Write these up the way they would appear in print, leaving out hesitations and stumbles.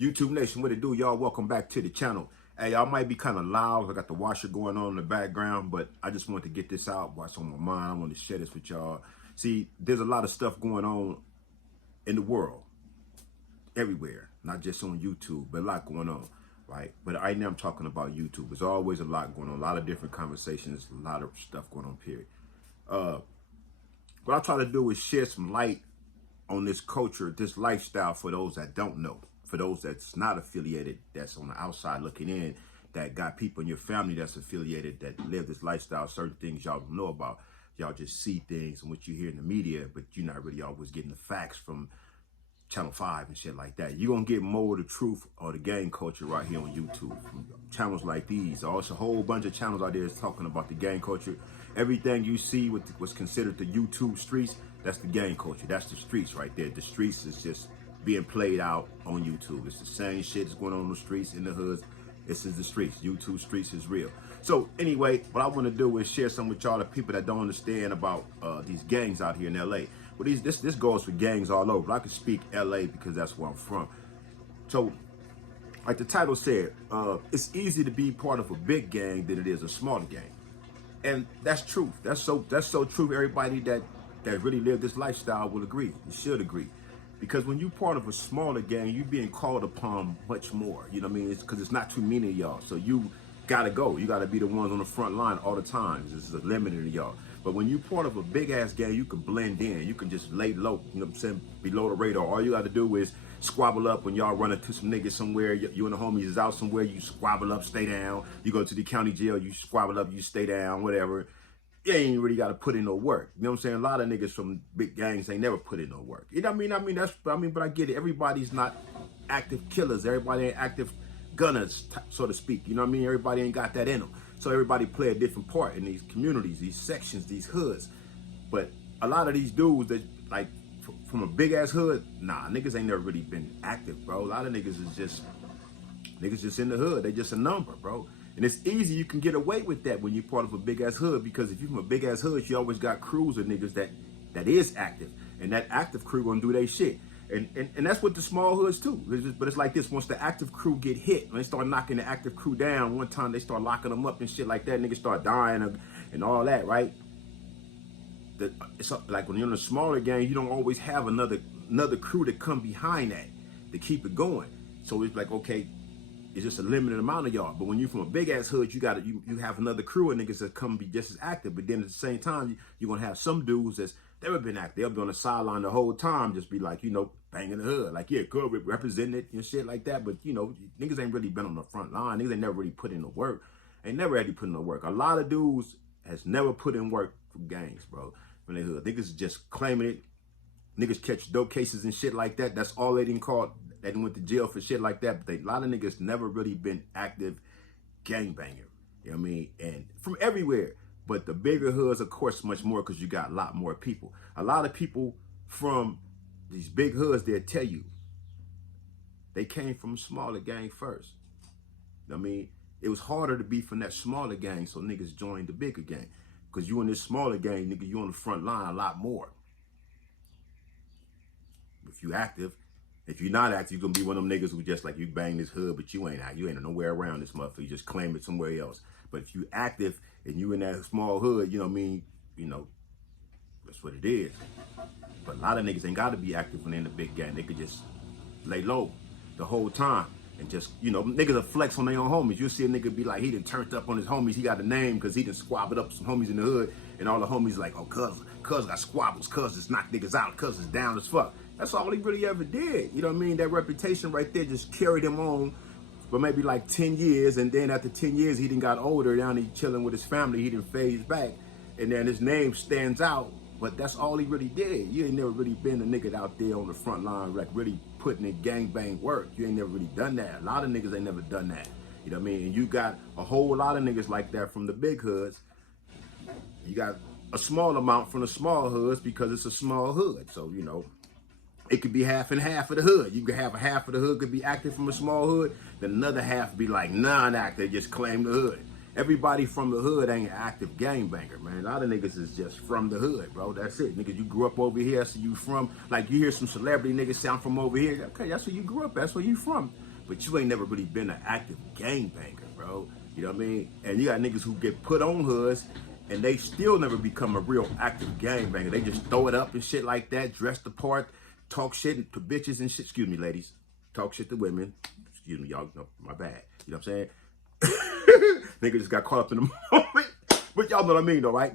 YouTube Nation, what it do, y'all? Welcome back to the channel. Hey, y'all might be kind of loud. I got the washer going on in the background, but I just wanted to get this out. What's on my mind? I want to share this with y'all. See, there's a lot of stuff going on in the world, everywhere, not just on YouTube, but a lot going on, right? But right now I'm talking about YouTube. There's always a lot going on, a lot of different conversations, a lot of stuff going on, period. What I try to do is shed some light on this culture, this lifestyle for those that don't know, for those that's not affiliated, that's on the outside looking in, that got people in your family that's affiliated, that live this lifestyle, certain things y'all don't know about. Y'all just see things and what you hear in the media, but you're not really always getting the facts from Channel 5 and shit like that. You're going to get more of the truth or the gang culture right here on YouTube. From channels like these. Also a whole bunch of channels out there is talking about the gang culture. Everything you see with what's considered the YouTube streets, that's the gang culture. That's the streets right there. The streets is just being played out on YouTube. It's the same shit that's going on the streets, in the hoods. This is the streets. YouTube streets is real. So anyway, what I want to do is share some with y'all, the people that don't understand about these gangs out here in LA. Well, this goes for gangs all over. I can speak LA because that's where I'm from. So, like the title said, it's easy to be part of a big gang than it is a smaller gang. And that's truth. That's so true. Everybody that really live this lifestyle will agree. You should agree. Because when you're part of a smaller gang, you're being called upon much more. You know what I mean? It's because it's not too many of y'all. So you gotta go. You gotta be the ones on the front line all the time. This is a limit of y'all. But when you're part of a big ass gang, you can blend in. You can just lay low, you know what I'm saying, below the radar. All you gotta do is squabble up when y'all run into some niggas somewhere. You and the homies is out somewhere, you squabble up, stay down. You go to the county jail, you squabble up, you stay down, whatever. You ain't really gotta put in no work. You know what I'm saying? A lot of niggas from big gangs ain't never put in no work. You know what I mean? But I get it. Everybody's not active killers. Everybody ain't active gunners, so to speak. You know what I mean? Everybody ain't got that in them. So everybody play a different part in these communities, these sections, these hoods. But a lot of these dudes that like from a big ass hood, nah, niggas ain't never really been active, bro. A lot of niggas is just in the hood. They just a number, bro. And it's easy, you can get away with that when you're part of a big ass hood, because if you're from a big ass hood, you always got crews of niggas that is active, and that active crew gonna do their shit. And that's what the small hoods too. But it's like this: once the active crew get hit, when they start knocking the active crew down, one time they start locking them up and shit like that, niggas start dying and all that, right? It's like when you're in a smaller gang, you don't always have another crew to come behind that to keep it going. So it's like, okay, it's just a limited amount of y'all. But when you're from a big ass hood, you have another crew of niggas that come be just as active. But then at the same time, you're gonna have some dudes that's never been active. They'll be on the sideline the whole time, just be like, you know, banging the hood. Like, yeah, good, representing it and shit like that. But, you know, niggas ain't really been on the front line. Niggas ain't never really put in the work. Ain't never had to put in the work. A lot of dudes has never put in work for gangs, bro, from the hood. Niggas just claiming it. Niggas catch dope cases and shit like that. That's all they didn't call. They didn't went to jail for shit like that. But a lot of niggas never really been active gangbanger. You know what I mean? And from everywhere. But the bigger hoods, of course, much more, because you got a lot more people. A lot of people from these big hoods, they'll tell you they came from a smaller gang first. I mean, it was harder to be from that smaller gang, so niggas joined the bigger gang. Because you in this smaller gang, nigga, you on the front line a lot more. If you active, if you're not active, you're gonna be one of them niggas who just like, you bang this hood, but you ain't out. You ain't nowhere around this motherfucker. You just claim it somewhere else. But if you active and you in that small hood, you know what I mean? You know, that's what it is. But a lot of niggas ain't gotta be active when they're in the big gang. They could just lay low the whole time and just, you know, niggas will flex on their own homies. You'll see a nigga be like, he done turned up on his homies. He got a name because he done squabbled up some homies in the hood, and all the homies like, oh, cuz got squabbles, cuz just knock niggas out, cuz is down as fuck. That's all he really ever did. You know what I mean? That reputation right there just carried him on for maybe like 10 years. And then after 10 years, he done got older. Now he chilling with his family. He done phased back. And then his name stands out. But that's all he really did. You ain't never really been a nigga out there on the front line, like really putting in gangbang work. You ain't never really done that. A lot of niggas ain't never done that. You know what I mean? And you got a whole lot of niggas like that from the big hoods. You got a small amount from the small hoods because it's a small hood. So, you know, it could be half and half of the hood. You could have a half of the hood could be active from a small hood, then another half be like non-active, just claim the hood. Everybody from the hood ain't an active gangbanger, man. A lot of niggas is just from the hood, bro. That's it. Niggas, you grew up over here, so you from, like you hear some celebrity niggas sound from over here. Okay, that's where you grew up, that's where you from. but you ain't never really been an active gangbanger, bro. You know what I mean? And you got niggas who get put on hoods and they still never become a real active gangbanger. They just throw it up and shit like that, dress the part, talk shit to bitches and shit. Excuse me, ladies. Talk shit to women. Excuse me, y'all. No, my bad. You know what I'm saying? Niggas just got caught up in the moment. But y'all know what I mean, though, right?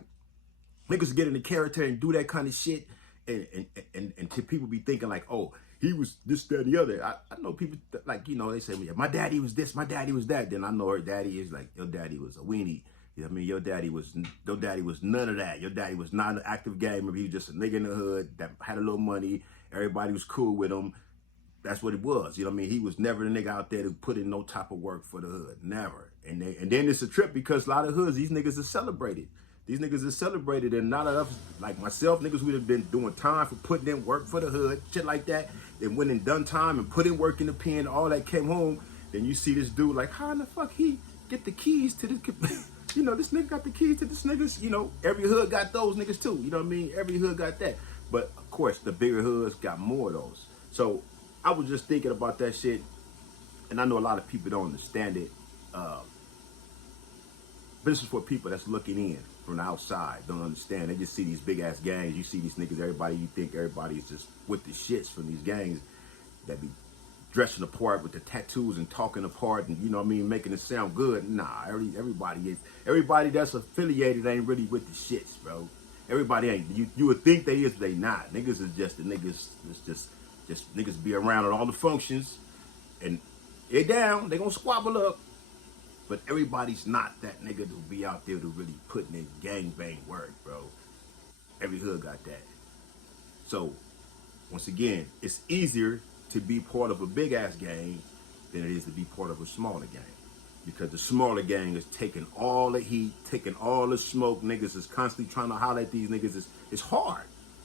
Niggas get in the character and do that kind of shit, and to people be thinking like, oh, he was this, that, and the other. I know people like, you know, they say, yeah, my daddy was this, my daddy was that. Then I know her daddy is like, your daddy was a weenie. You know what I mean? Your daddy was none of that. Your daddy was not an active gamer. He was just a nigga in the hood that had a little money. Everybody was cool with him. That's what it was. You know what I mean? He was never the nigga out there to put in no type of work for the hood. Never. And then it's a trip because a lot of hoods, these niggas are celebrated. These niggas are celebrated, and not enough, like myself, niggas would have been doing time for putting in work for the hood, shit like that. Then went and done time and put in work in the pen, all that came home. Then you see this dude like, how in the fuck he get the keys to this? You know, this nigga got the keys to this niggas. You know, every hood got those niggas too. You know what I mean? Every hood got that. But of course, the bigger hoods got more of those. So I was just thinking about that shit, and I know a lot of people don't understand it. But this is for people that's looking in from the outside, don't understand. They just see these big ass gangs. You see these niggas, you think everybody's just with the shits from these gangs that be dressing the part with the tattoos and talking the part and, you know what I mean, making it sound good. Nah, everybody that's affiliated ain't really with the shits, bro. Everybody ain't. You would think they is, but they not. Niggas is just the niggas. It's just niggas be around at all the functions, and they down. They gonna squabble up. But everybody's not that nigga to be out there to really putting in gangbang work, bro. Every hood got that. So, once again, it's easier to be part of a big ass gang than it is to be part of a smaller gang. Because the smaller gang is taking all the heat, taking all the smoke. Niggas is constantly trying to holler at these niggas. It's hard.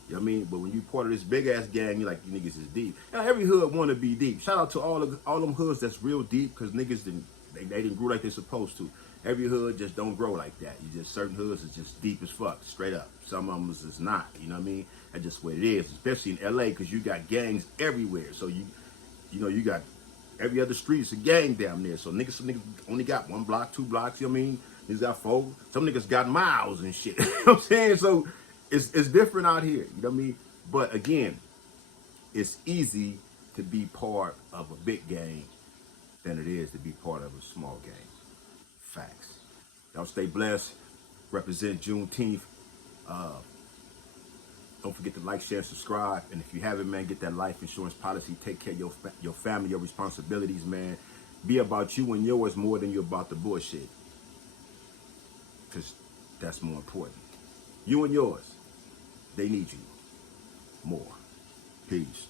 You know what I mean? But when you part of this big ass gang, you're like, you niggas is deep. Now, every hood want to be deep. Shout out to all them hoods that's real deep, because niggas they didn't grow like they're supposed to. Every hood just don't grow like that. You just, certain hoods is just deep as fuck, straight up. Some of them is not. You know what I mean? That's just what it is, especially in LA, because you got gangs everywhere. So you know, you got every other street is a gang down there. So niggas only got 1 block, 2 blocks. You know what I mean? Niggas got 4. Some niggas got miles and shit. You know what I'm saying? So it's different out here. You know what I mean? But again, it's easy to be part of a big gang than it is to be part of a small gang. Facts. Y'all stay blessed. Represent Juneteenth. Don't forget to like, share, subscribe. And if you haven't, man, get that life insurance policy. Take care of your family, your responsibilities, man. Be about you and yours more than you're about the bullshit. Because that's more important. You and yours, they need you more. Peace.